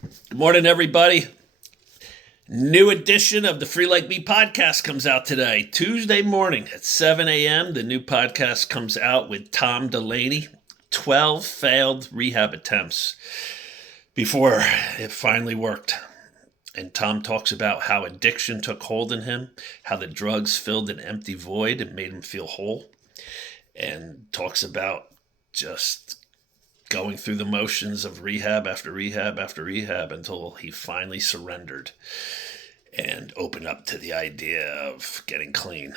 Good morning, everybody. New edition of the Free Like Me podcast comes out today, Tuesday morning at 7 a.m. The new podcast comes out with Tom Delaney, 12 failed rehab attempts before it finally worked. And Tom talks about how addiction took hold in him, how the drugs filled an empty void and made him feel whole, and talks about just going through the motions of rehab after rehab after rehab until he finally surrendered and opened up to the idea of getting clean.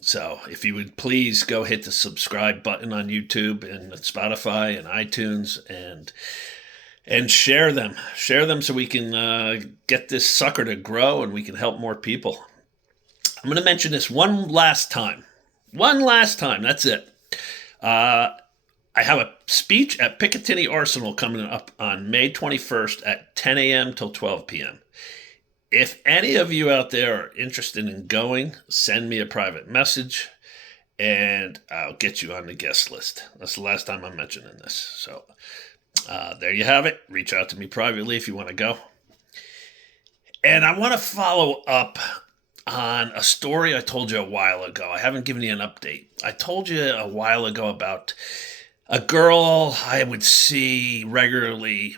So if you would please go hit the subscribe button on YouTube and Spotify and iTunes and share them. Share them so we can get this sucker to grow and we can help more people. I'm going to mention this one last time. One last time. That's it. I have a speech at Picatinny Arsenal coming up on May 21st at 10 a.m. till 12 p.m. If any of you out there are interested in going, send me a private message and I'll get you on the guest list. That's the last time I'm mentioning this. So there you have it. Reach out to me privately if you want to go. And I want to follow up on a story I told you a while ago. I haven't given you an update. I told you a while ago about a girl I would see regularly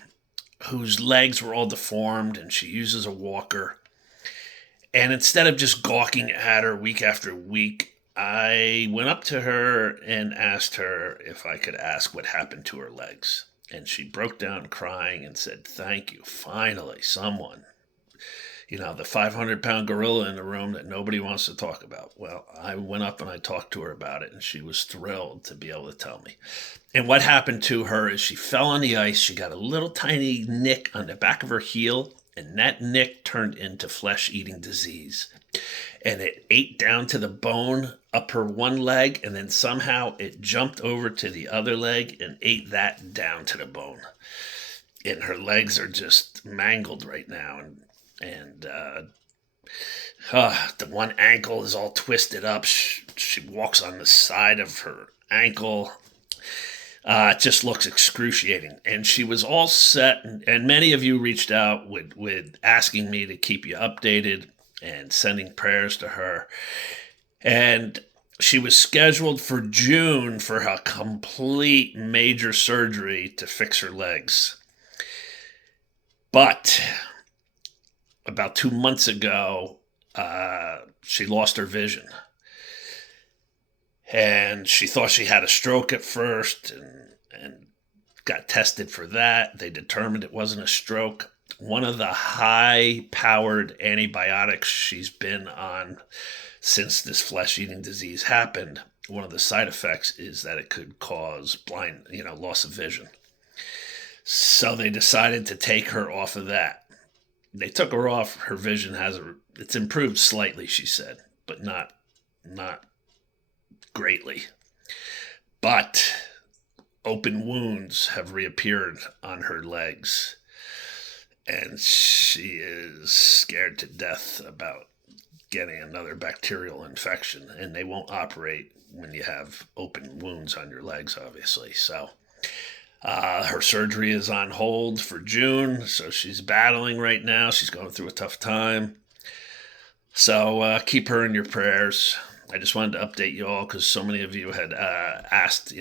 whose legs were all deformed and she uses a walker. And instead of just gawking at her week after week, I went up to her and asked her if I could ask what happened to her legs. And she broke down crying and said, "Thank you, finally, someone. You know, the 500-pound gorilla in the room that nobody wants to talk about." Well, I went up and I talked to her about it, and she was thrilled to be able to tell me. And what happened to her is she fell on the ice. She got a little tiny nick on the back of her heel, and that nick turned into flesh-eating disease. And it ate down to the bone up her one leg, and then somehow it jumped over to the other leg and ate that down to the bone. And her legs are just mangled right now, and the one ankle is all twisted up. She walks on the side of her ankle. It just looks excruciating. And she was all set, and many of you reached out with asking me to keep you updated and sending prayers to her. And she was scheduled for June for a complete major surgery to fix her legs. But about 2 months ago, she lost her vision. And she thought she had a stroke at first and got tested for that. They determined it wasn't a stroke. One of the high-powered antibiotics she's been on since this flesh-eating disease happened, one of the side effects is that it could cause loss of vision. So they decided to take her off of that. They took her off. Her vision it's improved slightly, she said, but not greatly. But open wounds have reappeared on her legs, and she is scared to death about getting another bacterial infection, and they won't operate when you have open wounds on your legs, obviously. So her surgery is on hold for June, so she's battling right now. She's going through a tough time. So keep her in your prayers. I just wanted to update you all because so many of you had asked,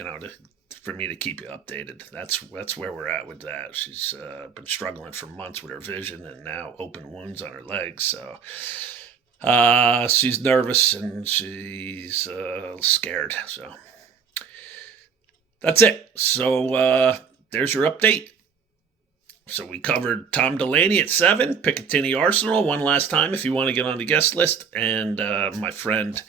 for me to keep you updated. That's where we're at with that. She's been struggling for months with her vision and now open wounds on her legs. So she's nervous and she's scared. So that's it. So there's your update. So we covered Tom Delaney at 7, Picatinny Arsenal one last time if you want to get on the guest list, and my friend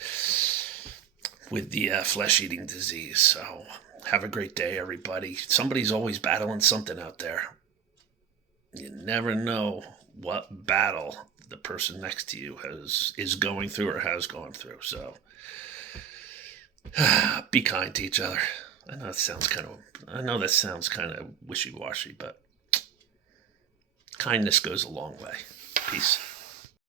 with the flesh-eating disease. So have a great day, everybody. Somebody's always battling something out there. You never know what battle the person next to you is going through or has gone through. So be kind to each other. I know that sounds kind of wishy-washy, but kindness goes a long way. Peace.